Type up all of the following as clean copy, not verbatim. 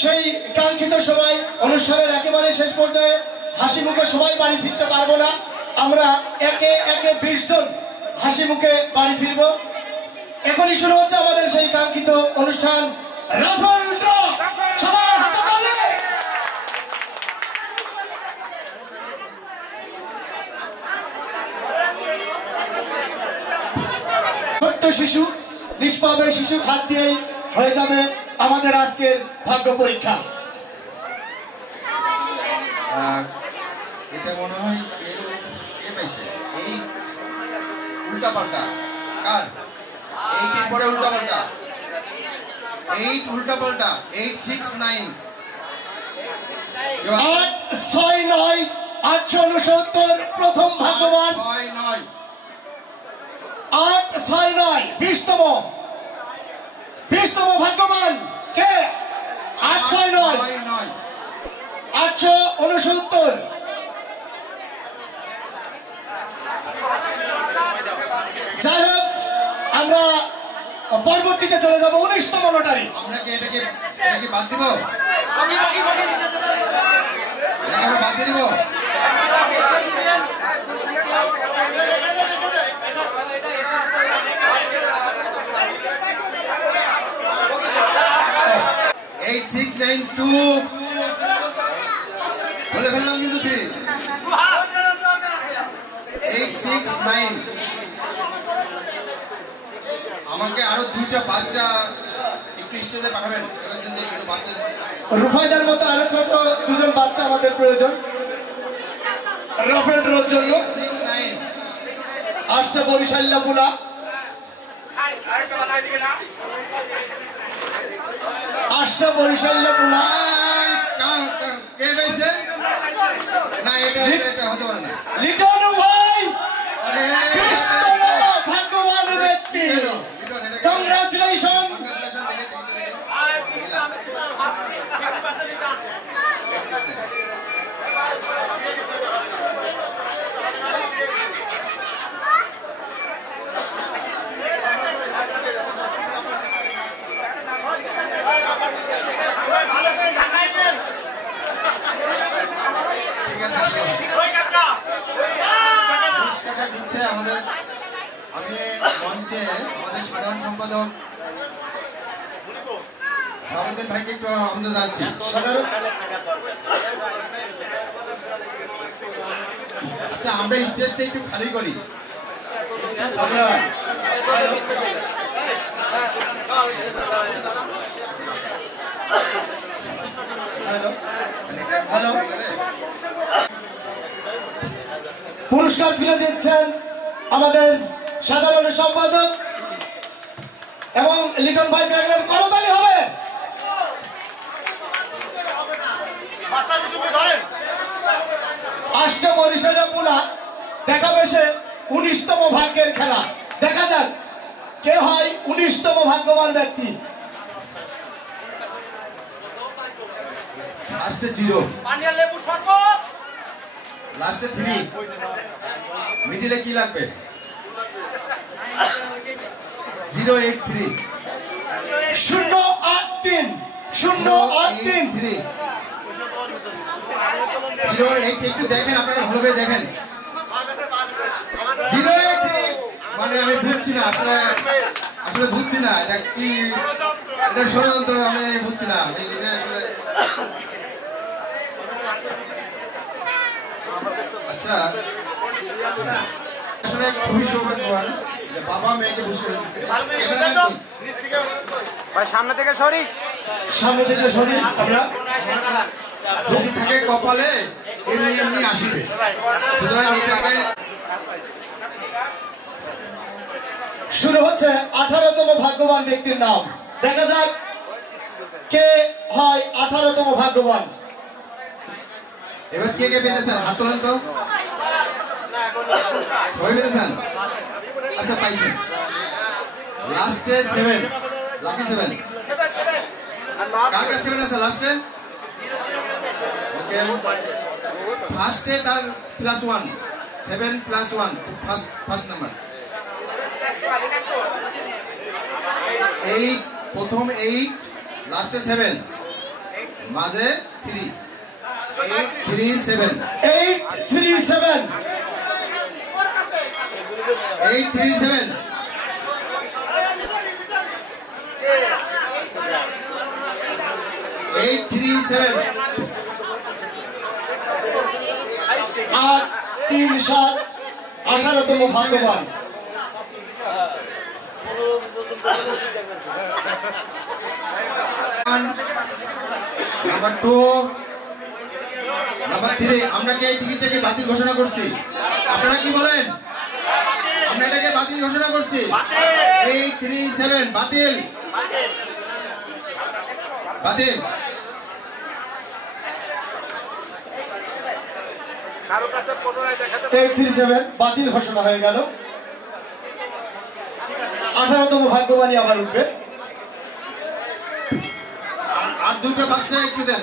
সেই কাঙ্ক্ষিত সময় অনুষ্ঠানের একেবারে শেষ পর্যায়ে হাসি মুখে সবাই বাড়ি ফিরতে পারবো না, আমরা একে একে 20 জন হাসি মুখে বাড়ি ফিরবো। এখনই শুরু হচ্ছে আমাদের সেই কাঙ্ক্ষিত অনুষ্ঠান রাফেল ড্র। সবাই হাতে তালি। ছোট্ট শিশু, নিষ্পাপ শিশু হাত দিয়েই হয়ে যাবে আমাদের আজকের ভাগ্য পরীক্ষা। এটা মনে হয় কে পাইছে এই উল্টা পাল্টা কার 8 এর পরে উল্টা পাল্টা 8 উল্টা পাল্টা 869 869 869 প্রথম ভাগ্যবান 69 869 20তম ভাগ্যবান কে 869 869। যাই হোক, আমরা পরবর্তীতে চলে যাব 19তম লটারি। আমরা কি এটাকে বাদ দিব? বাদ দিয়ে দিব? বলে ফেললাম কিন্তু 869। আমাকে আরো 2টা বাচ্চা একটু স্টেজে পাঠাবেন। রুফায়দার মতো আরো ছোট 2জন বাচ্চা আমাদের প্রয়োজন রাফেল ড্রর জন্য। আসছে বরিশাল্লা বুলা, আসছে বরিশাল্লা বুলা। কে পেয়েছে? না এটা হতে পারে না। লিটন ভাই ভাগ্যবান ব্যক্তি, কংগ্রাচুলেশন। আমি মঞ্চে আমাদের সাধারণ সম্পাদক রামুদ্দিন ভাইকে একটু আমন্ত্রণ জানাচ্ছি। আচ্ছা, আমরা স্টেজটা একটু খালি করি। পুরস্কার তুলে দিচ্ছেন আমাদের সাধারণ সম্পাদক এবং লিটন ভাই ব্যাগের করতালি হবে। আসছে বরিশালে পুনা, দেখাবে সে 19তম ভাগ্যের খেলা। দেখা যাক কে হয় 19তম ভাগ্যবান ব্যক্তি। লাস্টে 0, লাস্টে 3, মিডিলে কি লাগবে? 083 083 083 083 একটু দেখেন, আপনারা ভালো করে দেখেন। 083 মানে আমি বুঝছি না, আসলে বুঝছি না এটা কি, এটা ষড়যন্ত্র আমি বুঝছি না। আমি নিজে আসলে আচ্ছা, আসলে খুবই সৌভাগ্যবান যে বাবা মেয়েকে বুঝতে পেরেছে। সামনে থেকে সরি, সামনে থেকে সরি। আমরা যদি থাকে কপালে এমনি আসবে, সুতরাং এটাকে শুরু হচ্ছে 18তম ভাগ্যবান ব্যক্তির নাম। দেখা যাক কে হয় 18তম ভাগ্যবান। এবার কে পেয়েছেন? হাত তোলেন তো। সবাই পেয়েছেন? আচ্ছা, পাইছেন। লাস্টে 7, লাকি 7। কার কাছে 7 আছে লাস্টে? ওকে, ফার্স্টে তার +1, 7 + 1, ফার্স্ট নাম্বার। 8, প্রথম 8, লাস্টে 7। মাঝে 3 837 837 837 837 8 3 7 18তম ভাগ্যবান। নাম্বার 2 নাম্বার 3 আমরা কি এই টিকিটটাকে বাতিল ঘোষণা করছি? আপনারা কি বলেন? আমরা এটাকে বাতিল ঘোষণা করছি। 837 বাতিল বাতিল। 837 বাতিল ঘোষণা হয়ে গেল। 18তম ভাগ্যবানই আবার উঠবে। আর দুটো বাচ্চা একটু দেন।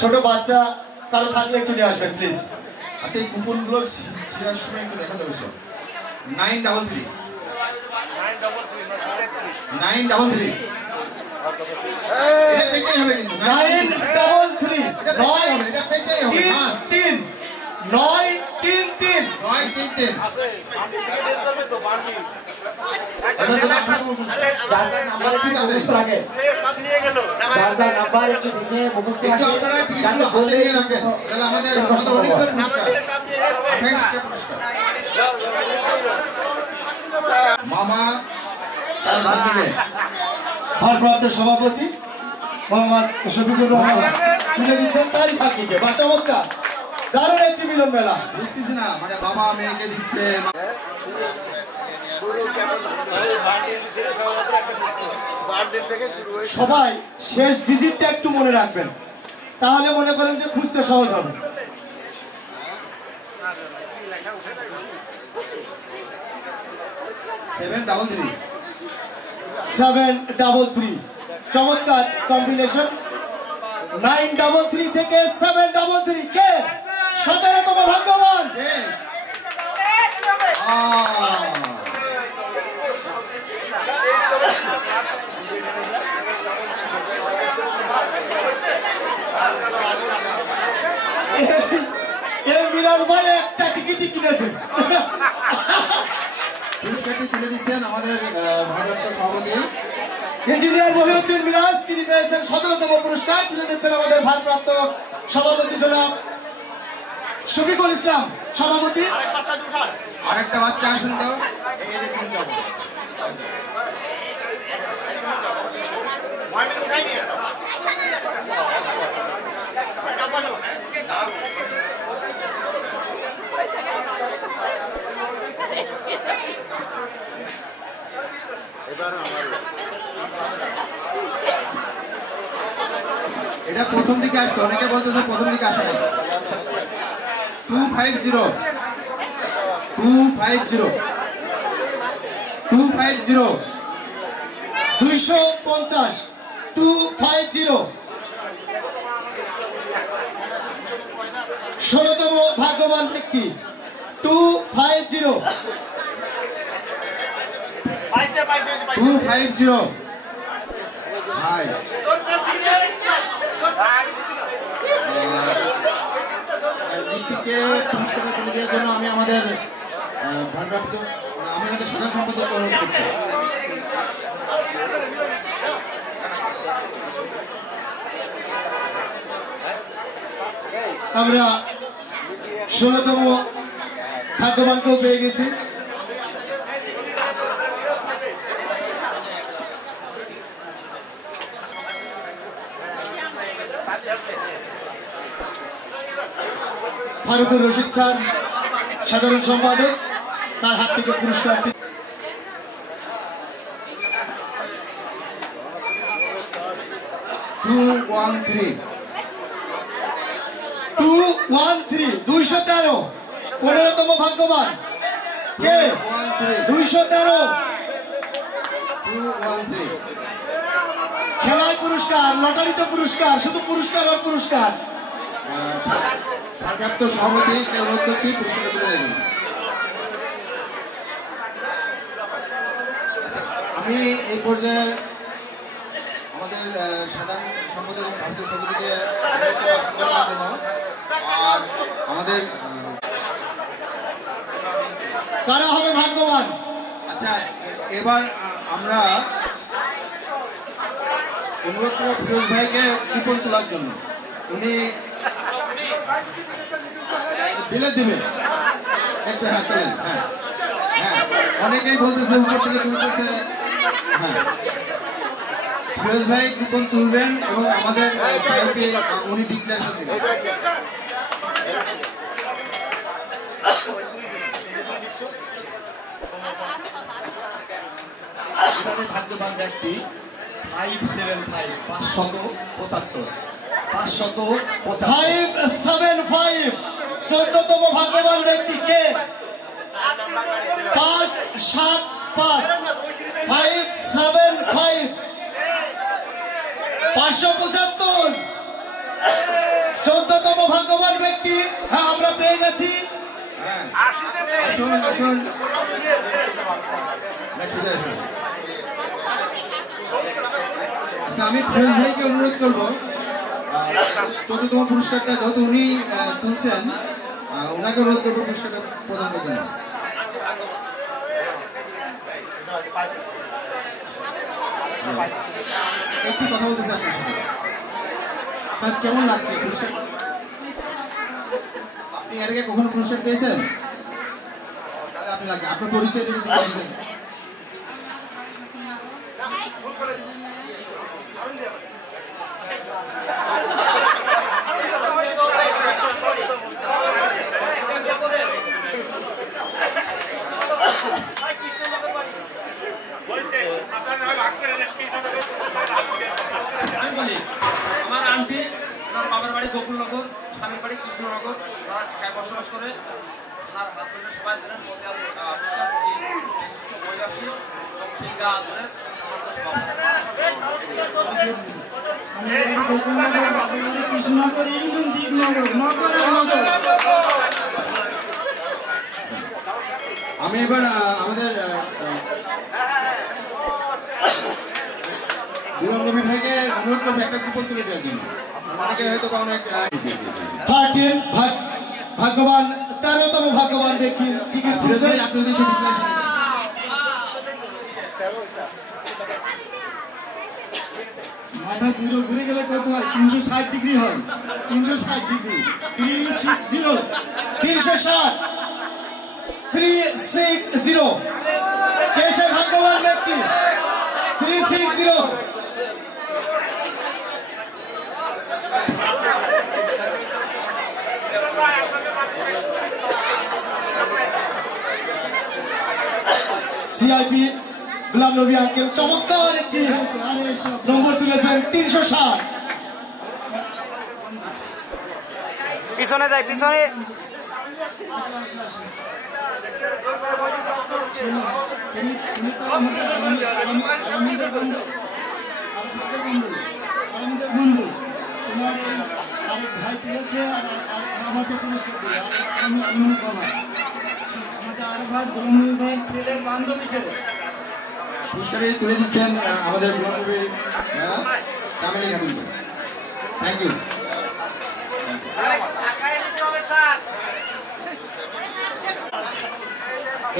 ছোট বাচ্চা কারো থাকলে একটু নিয়ে আসবেন প্লিজ। আচ্ছা এই কুপনগুলো ছিঁড়ার সময় একটু দেখা যাবে। 933 933 এটা পেতেই হবে কিন্তু 933 এটা পেতেই হবে। 933 933 933 যার যার নাম্বার একটু মুখস্থ রাখেন, যার যার নাম্বার একটু দেখে মুখস্থ একটু রাখেন, আপনারা যাতে টিকিটগুলো হাতে বললে নিয়ে রাখেন। তাহলে আমাদের অনেকগুলো পুরস্কার 28টা পুরস্কার। মামা তার ভাগ্যে ভারপ্রাপ্ত সভাপতি মোহাম্মদ শফিকুর রহমান তুলে দিচ্ছেন তারই ফাঁকিতে। বা চমৎকার, দারুণ একটি মিলন মেলা। বুঝতেছি না, মানে বাবা মেয়েকে দিচ্ছে। সবাই শেষ ডিজিটটা একটু মনে রাখবেন, তাহলে মনে করেন যে খুঁজতে সহজ হবে। 733 733 চমৎকার কম্বিনেশন। 933 থেকে 733 কে 17তম ভাগ্যবান? এই মিরাজ ভাই একটা টিকিটই কিনেছে। পুরস্কারটি তুলে দিচ্ছেন আমাদের ভারপ্রাপ্ত সভাপতি ইঞ্জিনিয়ার মহিউদ্দিন মিরাজ, তিনি পেয়েছেন 17তম পুরস্কার। তুলে দিচ্ছেন আমাদের ভারপ্রাপ্ত সভাপতি জনাব শফিকুল ইসলাম সভাপতি। আরেকটা বাচ্চা আসুন তো। এই যে তিনটা এটা প্রথম দিকে আসছে, অনেকে বলতেছে প্রথম দিকে আসে নাই। 250 250 250 250 250 16তম ভাগ্যবান ব্যক্তি 250 250 ভাই দীপ্তিকে পুরস্কার তুলে দেওয়ার জন্য আমি আমাদের ভারপ্রাপ্ত আমি আমাদের সাধারণ সম্পাদক অনুরোধ করছি। আমরা 16তম ভাগ্যবানকেও পেয়ে গেছি। ফারুকুর রশিদ স্যার সাধারণ সম্পাদক, তার হাত থেকে পুরস্কারটি। টু 213 213 15তম ভাগ্যবান কে? 213 213 খেলায় পুরস্কার, লটারিতে পুরস্কার, শুধু পুরস্কার আর পুরস্কার। ভারপ্রাপ্ত সভাপতি অনুরোধ করছি পুরস্কার তুলে দেবেন। আমি এই পর্যায়ে সাধারণ সম্পাদক এবং ভারতীয় সমিতিকে জন্য আর আমাদের কারা হবে ভাগ্যবান? আচ্ছা, এবার আমরা অনুরোধ করব ফিরোজ ভাইকে কুপন তোলার জন্য। উনি দিলে দিবে একটু। হ্যাঁ তোলেন। হ্যাঁ হ্যাঁ, অনেকেই বলতেছে উপর থেকে তুলতেছে। হ্যাঁ, ফিরোজ ভাই কুপন তুলবেন এবং আমাদের সাহেবকে উনি ডিক্লারেশন দেবেন। ভাগ্যবান ব্যক্তি 575 575 575 14তম ভাগ্যবান ব্যক্তি কে? 575 575 575 14তম ভাগ্যবান ব্যক্তি। হ্যাঁ, আমরা পেয়ে গেছি। আসুন আসুন, আচ্ছা, আমি ফিরোজ ভাইকে অনুরোধ করবো 14তম পুরস্কারটা যেহেতু উনি তুলছেন, ওনাকে অনুরোধ করবো পুরস্কারটা প্রদান করতে। একটু কথা বলতেছি আপনার সাথে। আপনার কেমন লাগছে পুরস্কার? আপনি এর আগে কখনো পুরস্কার পেয়েছেন? তাহলে আপনি লাগে আপনার পরিচয়টা যদি বলতেন। আমার আন্টি, ওনার বাবার বাড়ি গোকুলনগর, স্বামীর বাড়ি কৃষ্ণনগর, ওনারা ঢাকায় বসবাস করে। ওনার হাজবেন্ডের সবাই ছিলেন মতিয়ার বিশ্বাস, বই ব্যবসায়ী এবং খিলগা আন্দোলনের কৃষ্ণনগর, ইউনিয়ন দীপনগর, নগর আর নগর। আমি এবার আমাদের দুলাল নবী ভাইকে অনুরোধ করবো একটা কুপন তুলে দেওয়ার জন্য। অনেকে হয়তো বা অনেক 13 ভাগ্যবান 13তম ভাগ্যবান ব্যক্তি টিকিট তুলেছে। আপনি যদি একটু ডিক্লারেশন দিতেন। মাথা পুরো ঘুরে গেলে কত হয়? 360 ডিগ্রি হয়। 360 ডিগ্রি 360 360 360 কে সে ভাগ্যবান ব্যক্তি? 360। সিআইপি গোলাম নবী আঙ্কেল চমৎকার একটি নম্বর তুলেছেন 360। পিছনে যাই, পিছনে। বন্ধু তোমার এই আরেক ভাই তুলেছে আর আমাদের পুরস্কার দিল আমাদের আরেক ভাই গোলাম ভাইয়ের ছেলের বান্ধব হিসেবে পুরস্কারটি তুলে দিচ্ছেন আমাদের গোলাম নবী চামেলি খাতুন। Thank you.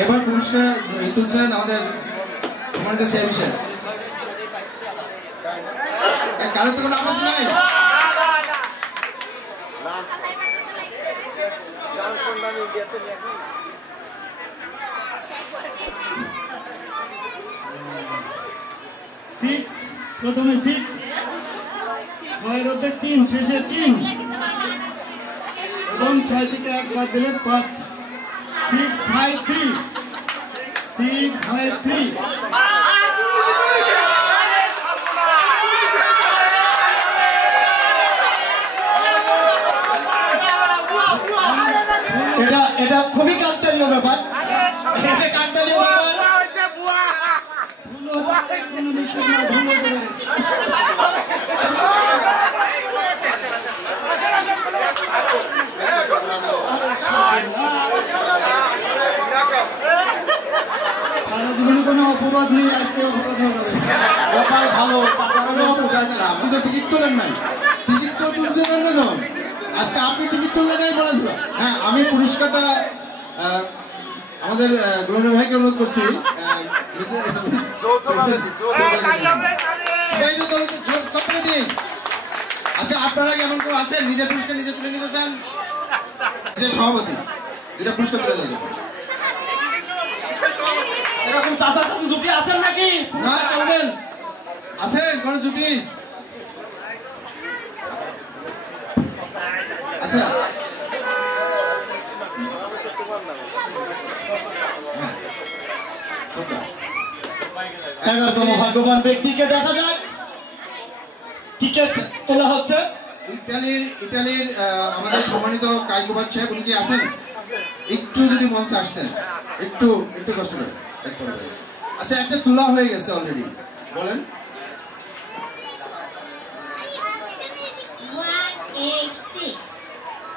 এবার পুরস্কার তুলছেন আমাদের সম্মানিত সিআইবি সাহেব। কারোর তো কোনো আপত্তি নাই? প্রথমে 6, 6-এর অর্ধেক 3, শেষে 3 এবং 6 থেকে 1 বাদ দিলে 5। 653 653। এটা খুবই কাকতালীয় ব্যাপার। এটা কাকতালীয় ব্যাপার। কোনো নিশ্চিত না, ভুল হতে পারে। সারা জীবনে কোনো অপবাদ নেই, আজকে অপরাধ হয়ে যাবে। ভালো আছে, আপনি তো টিকিট তোলেন নাই, টিকিট তো তুলছেন না যখন, আজকে আপনি টিকিট তুললেন নাই বলেছিল। হ্যাঁ, আমি পুরস্কারটা আমাদের গৌরব ভাইকে অনুরোধ করছি। আচ্ছা, আপনারা কেমন করে আছেন? নিজের পুরস্কার নিজে তুলে নিতে চান? যে সভাপতি যেটা পুরস্কার তুলে দেবে, এরকম চাচা চাচি জুটি আছেন নাকি? না। বলবেন আছেন কোনো জুটি? আচ্ছা, 11তম ভাগ্যবান ব্যক্তিকে দেখা যাক, টিকিট তোলা হচ্ছে। ইটালির আমাদের সম্মানিত কাইকুবাদ সাহেব, উনি কি আছেন? একটু যদি মঞ্চে আসতেন, একটু কষ্ট করে। আচ্ছা, একটা তোলা হয়ে গেছে অলরেডি, বলেন। 186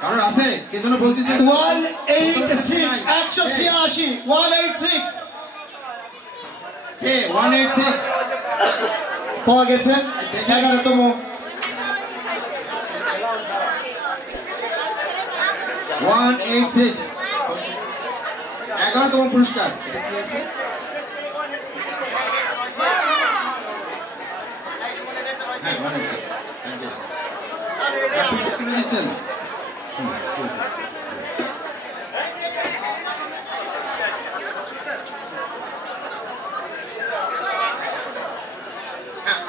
কারণ আছে কে যেন বলতেছে 186 186 কে 186 পাওয়া গেছে। 11তম 186 11তম পুরস্কার। এটা কি আছে? হ্যাঁ, 186 পুরস্কার কিনে দিচ্ছেন।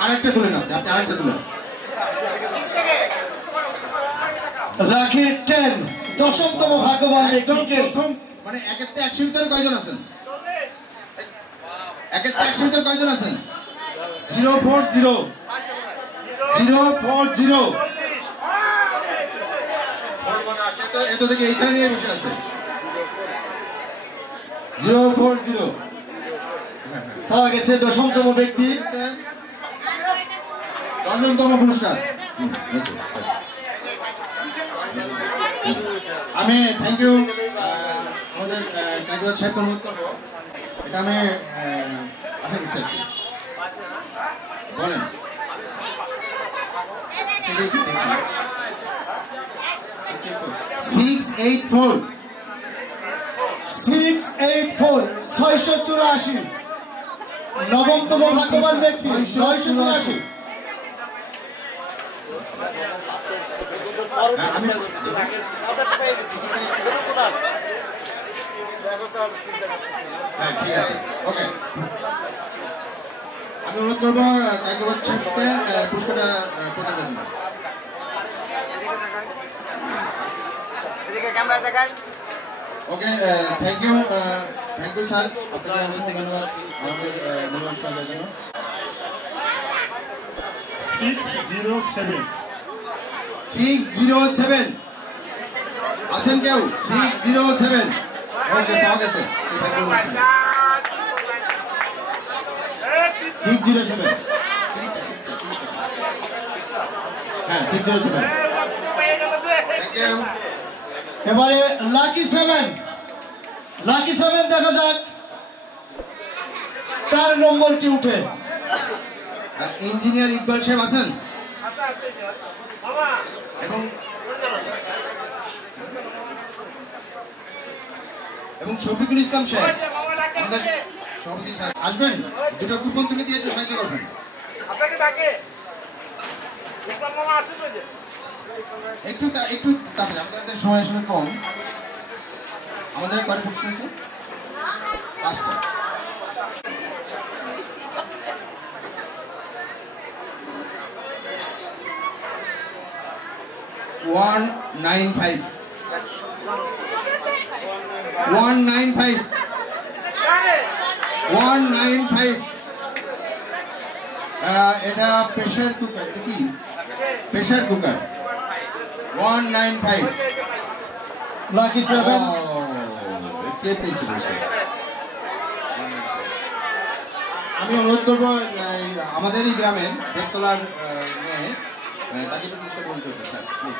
আরেকটা তুলেন, আপনি আরেকটা তুলেন। লাকি 10 10তম ভাগ্যবান ব্যক্তিকে। মানে একের থেকে 100 ভিতরে কয়জন আছেন? একের থেকে 100 ভিতরে কয়জন আছেন? 040 এত থেকে এইখানে নিয়ে বসে আছে 040। পাওয়া গেছে 10তম ব্যক্তি। 10তম পুরস্কার। আমি থ্যাংক ইউ আমাদের কাজী সাহেব অনুরোধ করবো, এটা আমি আশা করছি আর কি। বলেন 684 684 9তম ভাগ্যবান ব্যক্তি 984। আমি হ্যাঁ, ঠিক আছে, ওকে। আমি অনুরোধ করবো কাইকুবাদ সাহেবকে পুরস্কারটা প্রদান করুন। ওকে, থ্যাংক ইউ স্যার, আপনাকে অনেক ধন্যবাদ আমাদের মূল্যায়ন করার জন্য। 607 আছেন কেউ? 607 ওকে, পাওয়া গেছে। 607 হ্যাঁ 607। Thank you. এবারে লাকি 7 দেখা যাক কার নম্বরটি উঠে। ইঞ্জিনিয়ার ইকবাল সাহেব আছেন? এবং শফিকুল ইসলাম সাহেব আমাদের সভাপতি স্যার আসবেন, দুটো কুপন তুলে দিয়ে একটু সাহায্য করবেন। একটু তাড়াতাড়ি, আমাদের সময় আসলে কম। আমাদের কয় প্রশ্ন আছে? 5টা। $195 এটা প্রেসার কুকার। এটা কি প্রেসার কুকার? 195 লাকি 7 কে পেয়েছে? আমি অনুরোধ করবো আমাদেরই গ্রামের দেবতলার মেয়ে, তাকে একটু পুরস্কার গ্রহণ করতে স্যার প্লিজ।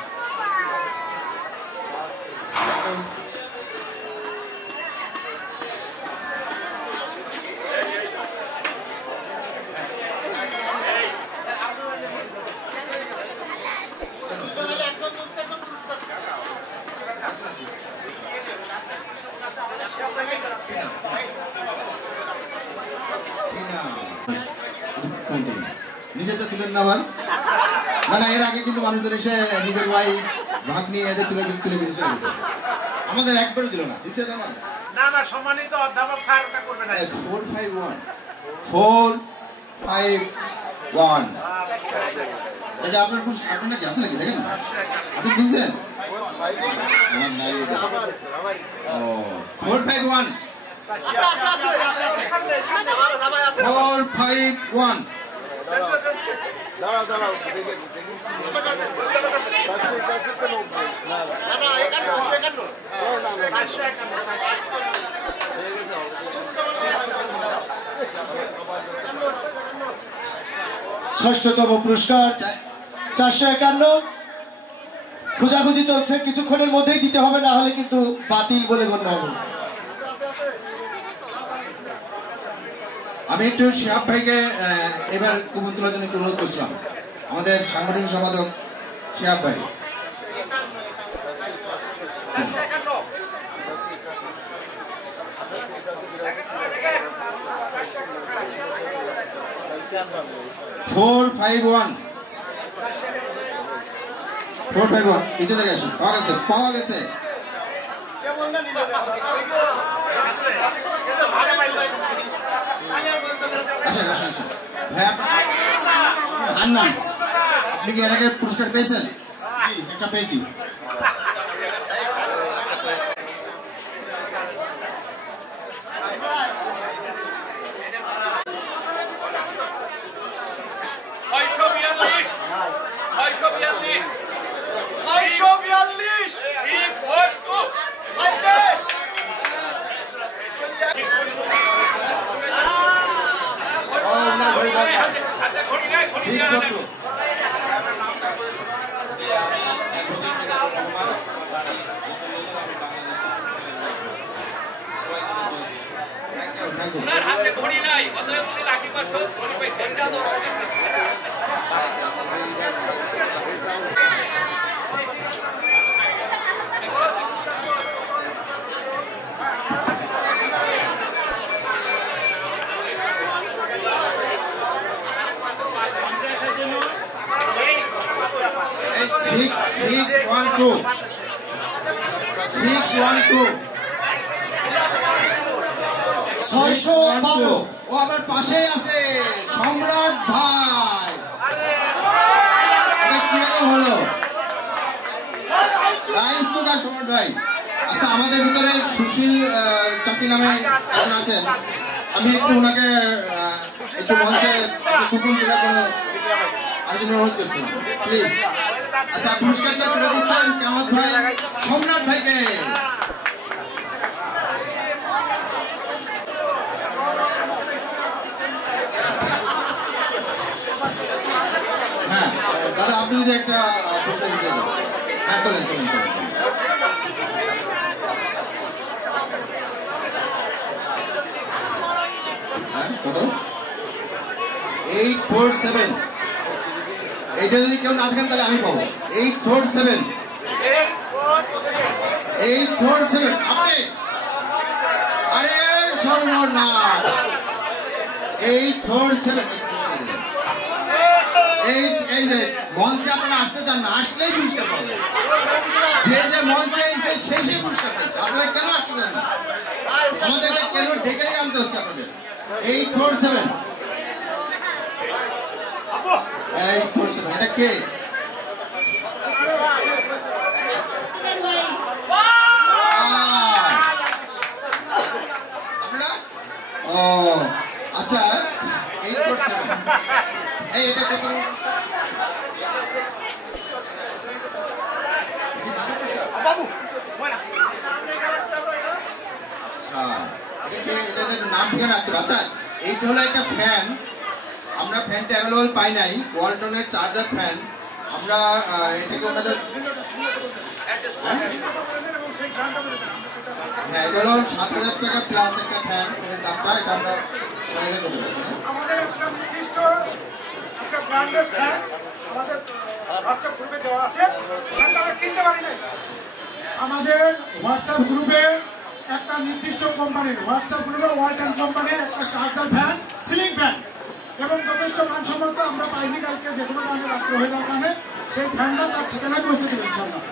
নিজেরটা তুলেন না আবার না না এর আগে কিন্তু মানুষদের এসে নিজের ওয়াই ভাগ নিয়ে এদের তুলে তুলে দিতে চলে গেছে আমাদের একবারও দিল না দিচ্ছে না না না সম্মানিত অধ্যাপক স্যার ওটা করবে না 451 এটা আপনার আপনার কি আছে নাকি দেখেন আপনি দিচ্ছেন আমার নাই ও 451 451 ষষ্ঠতম পুরস্কার 451 খোঁজাখুঁজি চলছে কিছুক্ষণের মধ্যেই দিতে হবে না হলে কিন্তু বাতিল বলে গণ্য হবে আমি একটু শিহাব ভাইকে এবার কুমন তোলার জন্য একটু অনুরোধ করছিলাম আমাদের সাংগঠনিক সম্পাদক শিহাব ভাই 451 এটা দেখে আসুন পাওয়া গেছে আসেন ভাই আপনার আপনি কি এর আগে পুরস্কার পেয়েছেন একটা পেয়েছি ও আমার পাশেই আছে সম্রাট ভাই কিরকম হলো রাইস কুকার সম্রাট ভাই আচ্ছা আমাদের ভিতরে সুশীল চাকরি নামে একজন আছেন আমি একটু ওনাকে একটু মঞ্চে কুপন তুলে করে আমি জন্য অনুরোধ করছিলাম প্লিজ আচ্ছা পুরস্কারটা তুলে দিচ্ছেন কেমন ভাই সম্রাট ভাইকে হ্যাঁ দাদা আপনি যদি একটা পুরস্কার দিতে দেন হ্যাঁ তোলেন হ্যাঁ কত 847 এইটা যদি কেউ না থাকেন তাহলে আমি পাবো 847 আপনি আরে সর্বনাশ 847 এই যে মঞ্চে আপনারা আসতে চান না আসলেই পুরস্কার পাবেন যে মঞ্চে এসে সেই পুরস্কার পাচ্ছে আপনারা কেন আসতে চান না আমাদেরকে কেন ডেকে আনতে হচ্ছে আপনাদের 847 এটা কে আপনারা ও আচ্ছা 847 এই এটা কত বাবু এটা নাম ঠিকানা রাখতে আচ্ছা এইটা হলো একটা ফ্যান আমরা ফ্যানটা অ্যাভেলেবল পাই নাই ওয়ালটনের চার্জার ফ্যান আমরা এটাকে ওনাদের হ্যাঁ এটা হলো 7,000 টাকা প্লাস একটা ফ্যান দামটা এটা আমরা সহায়তা করতে পারি আমাদের একটা নির্দিষ্ট একটা ব্র্যান্ডের ফ্যান আমাদের হোয়াটসঅ্যাপ গ্রুপে দেওয়া আছে ফ্যানটা আমরা কিনতে পারি না আমাদের হোয়াটসঅ্যাপ গ্রুপে একটা নির্দিষ্ট কোম্পানির হোয়াটসঅ্যাপ গ্রুপে ওয়ালটন কোম্পানির একটা চার্জার ফ্যান, সিলিং ফ্যান এবং যথেষ্ট মানসম্মত আমরা পাইনি, কালকে যে কোনো কারণে রাত্রে হয়ে যাওয়ার কারণে সেই ফ্যানটা তার ঠিকানায় পৌঁছে দেবে ইনশাল্লাহ।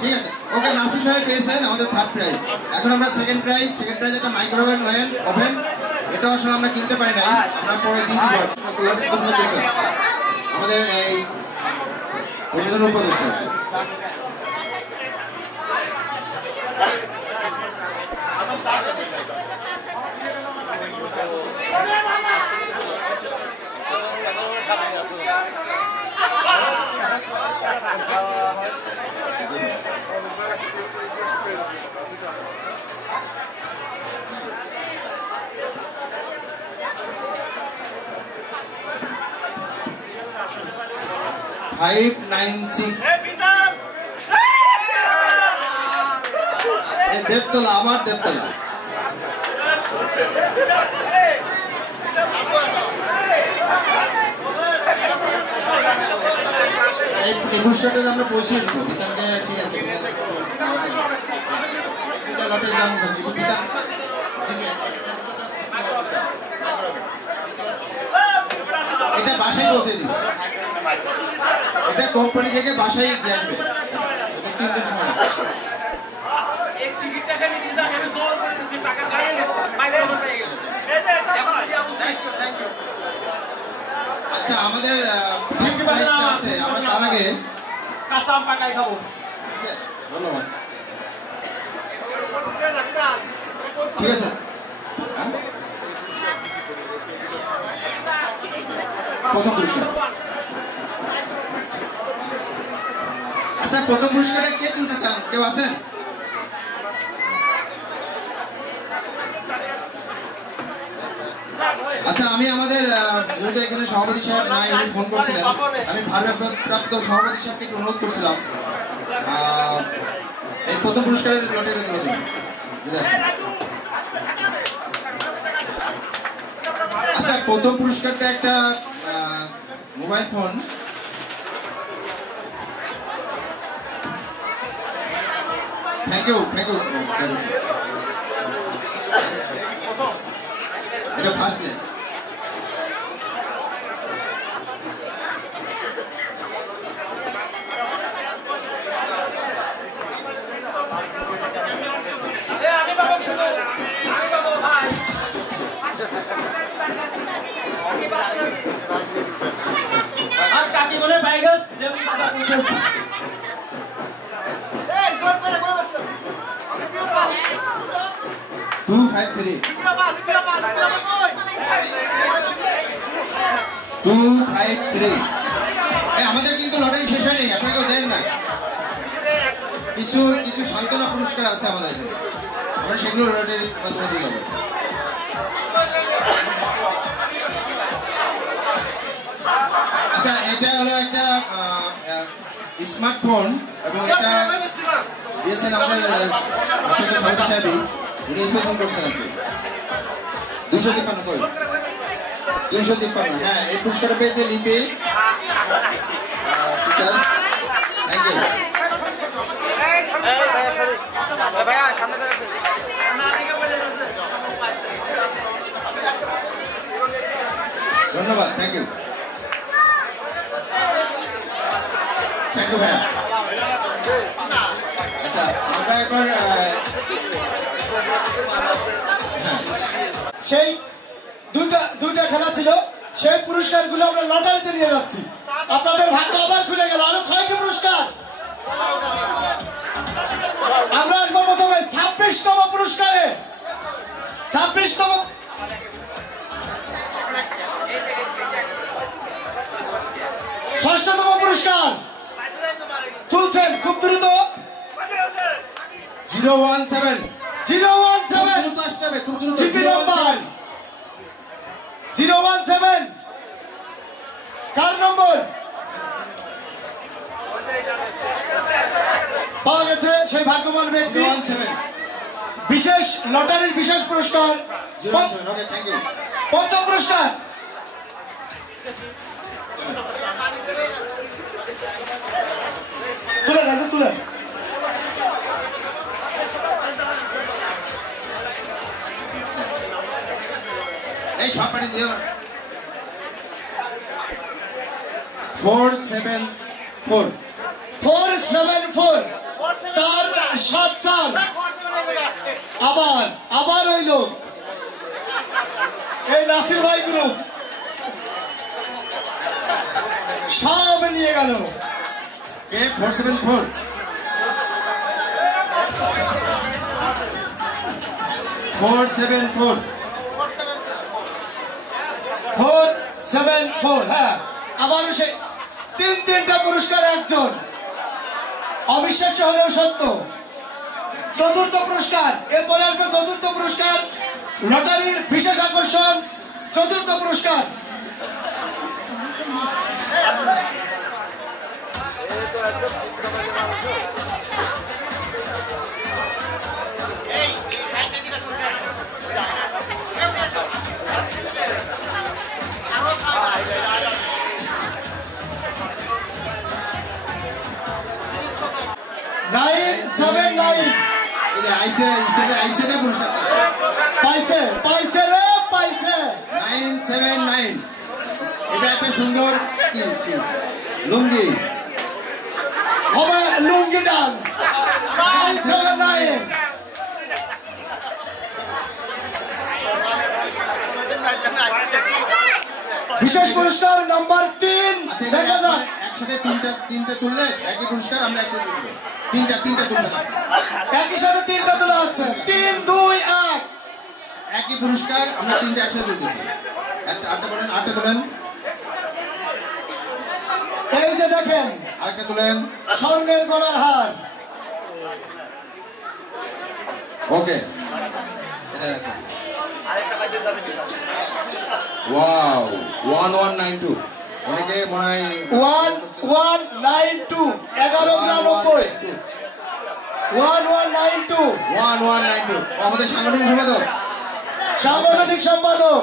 ঠিক আছে, ওকে নাসির ভাই পেয়েছেন আমাদের থার্ড প্রাইজ। এখন আমরা সেকেন্ড প্রাইজ একটা মাইক্রোওয়েভ ওভেন, এটা আসলে আমরা কিনতে পারি নাই, আমরা পরে দিয়ে দিব আমাদের এই অন্যতম উপদেষ্টা। দেবতলা, আমার দেবতলা। এই পুরস্কারটা আমরা পৌঁছে দেবো বিধানকে। ঠিক আছে, এটা বাসায় পৌঁছে দিব, এটা কোম্পানি থেকে বাসায় দিয়ে আসবে 3 দিন সময়। আচ্ছা, আমাদের আছে, আমরা তার আগে কাঁচা আম পাকাই খাবো। ধন্যবাদ, ঠিক আছে। প্রথম পুরস্কার, আচ্ছা প্রথম পুরস্কারটা কে তুলতে চান? কেউ আছেন? আচ্ছা, আমি আমাদের যেহেতু এখানে সভাপতি সাহেব নাই, উনি ফোন করছিলেন, আমি ভারপ্রাপ্ত সভাপতি সাহেবকে একটু অনুরোধ করছিলাম এই প্রথম পুরস্কারের লটারি তুলে দিন। আচ্ছা, প্রথম পুরস্কারটা একটা মোবাইল ফোন। Thank you. এটা ফার্স্ট প্লেস। আর কাকি বলে বাইগাস যেমন কথা বলতেছে। 253 253। আমাদের কিন্তু লটারি শেষ হয়নি, আপনাকেও দেন না, কিছু সান্ত্বনা পুরস্কার আছে আমাদের, আমরা সেগুলো লটারির মাধ্যমে দিয়ে দেবো। আচ্ছা, এটা হলো একটা স্মার্টফোন এবং এটা দিয়েছেন আমাদের সভাপতি সাহেবই, উনি স্পেশাল করছেন আজকে 253। হ্যাঁ, এই পুরস্কারটা পেয়েছে লিপি স্যার, থ্যাংক ইউ। ধন্যবাদ, থ্যাংক ইউ ভাইয়া। আচ্ছা, আমরা এবার সেই দুইটা খেলা ছিল, সেই পুরস্কারগুলো আমরা লটারিতে নিয়ে যাচ্ছি। আপনাদের ভাগ্য আবার খুলে গেল, আরো 6টি পুরস্কার। আমরা আসবো প্রথমে 26তম পুরস্কারে। 26তম ষষ্ঠতম পুরস্কার তুলছেন খুব দ্রুত 017 017 দ্রুত আসতে হবে, খুব দ্রুত। জিপি নাম্বার 017 কার নম্বর পাওয়া গেছে সেই ভাগ্যবান ব্যক্তি 017 বিশেষ লটারির বিশেষ পুরস্কার 017 ওকে থ্যাংক ইউ। পঞ্চম পুরস্কার তুলেন রাজা তুলেন এই সব পানি দিও 474 474 474 আবার ওই লোক এই নাসির ভাই গ্রুপ সব নিয়ে গেল কে 474 474 474 হ্যাঁ আবার সে তিনটা পুরস্কার একজন অবিশ্বাস্য হলেও সত্য চতুর্থ পুরস্কার এরপরে আসবে চতুর্থ পুরস্কার লটারির বিশেষ আকর্ষণ চতুর্থ পুরস্কার নাইন সেভেন নাইন এই যে আইসে স্টেজে আইসে না পুরস্কার পাইছে পাইছে রে পাইছে 979 এটা একটা সুন্দর কি লুঙ্গি হবে লুঙ্গি ডান্স 979 বিশেষ পুরস্কার নাম্বার 3 আচ্ছা দেখা যাক একসাথে তিনটা তুললে একই পুরস্কার আমরা একসাথে দিব তিনটা তুলবে না একই সাথে তিনটা তোলা হচ্ছে 3 2 1 একই পুরস্কার আমরা তিনটা একসাথে তুলতেছি আটটা তুলেন এই যে দেখেন আরেকটা তুলেন স্বর্ণের গলার হার ওকে ওয়াও 1192 অনেকে মনে হয় 1192 1192 1192 1192 আমাদের সাংগঠনিক সম্পাদক সাংগঠনিক সম্পাদক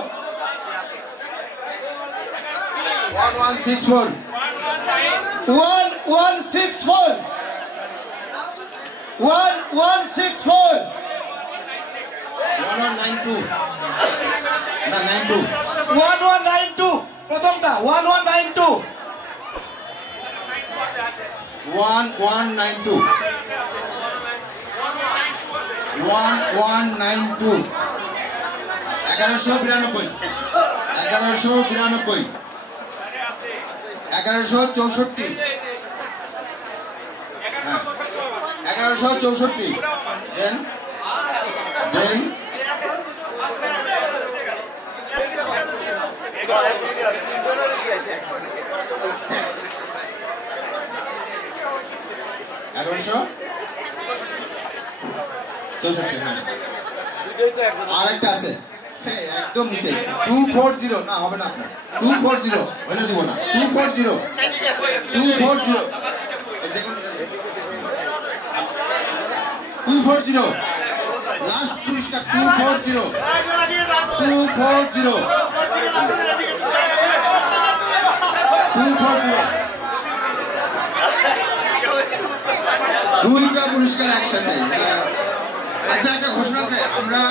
1164 1164 1164 1192 না 92 1192 প্রথমটা 1192 1192 1192 1192 1194 1164 দেন 1164 হ্যাঁ আর একটা আছে একদম নিচে 240 না হবে না আপনার 240 হলে দিব না 240 লাস্ট পুরস্কার 240 দুইটা পুরস্কার একসাথে আচ্ছা একটা ঘোষণা আছে আমরা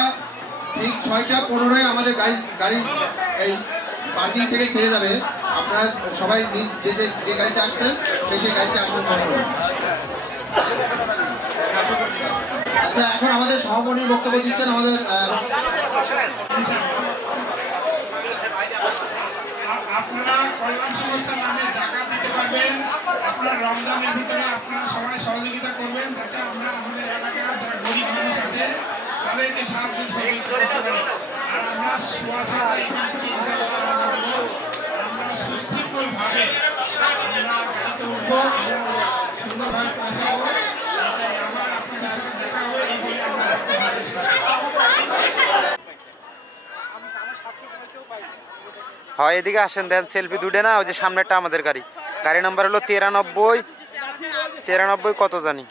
ঠিক 6:15 আমাদের গাড়ি এই পার্কিং থেকে ছেড়ে যাবে আপনারা সবাই যে গাড়িতে আসছেন সেই গাড়িতে আসুন আচ্ছা এখন আমাদের সহকর্মী বক্তব্য দিচ্ছেন আমাদের আপনারা কল্যাণ সংস্থার নামে জাকাত দিতে পারবেন আপনারা রমজানের ভিতরে আপনারা সবাই সহযোগিতা করবেন যাতে আমরা আমাদের এলাকার যারা গরিব মানুষ আছে তাদেরকে সাহায্য সহযোগিতা করতে পারি আর আমরা সুশৃঙ্খলভাবে আমরা গাড়িতে উঠবো এবং সুন্দরভাবে পৌঁছাবো। তাই আমার আপনাদের সাথে দেখা হবে এই বলে আমরা বক্তব্য শেষ করছি। হয় এদিকে আসেন, দেন সেলফি দুটে না, ওই যে সামনেরটা আমাদের গাড়ি নাম্বার হলো 93 কত জানি।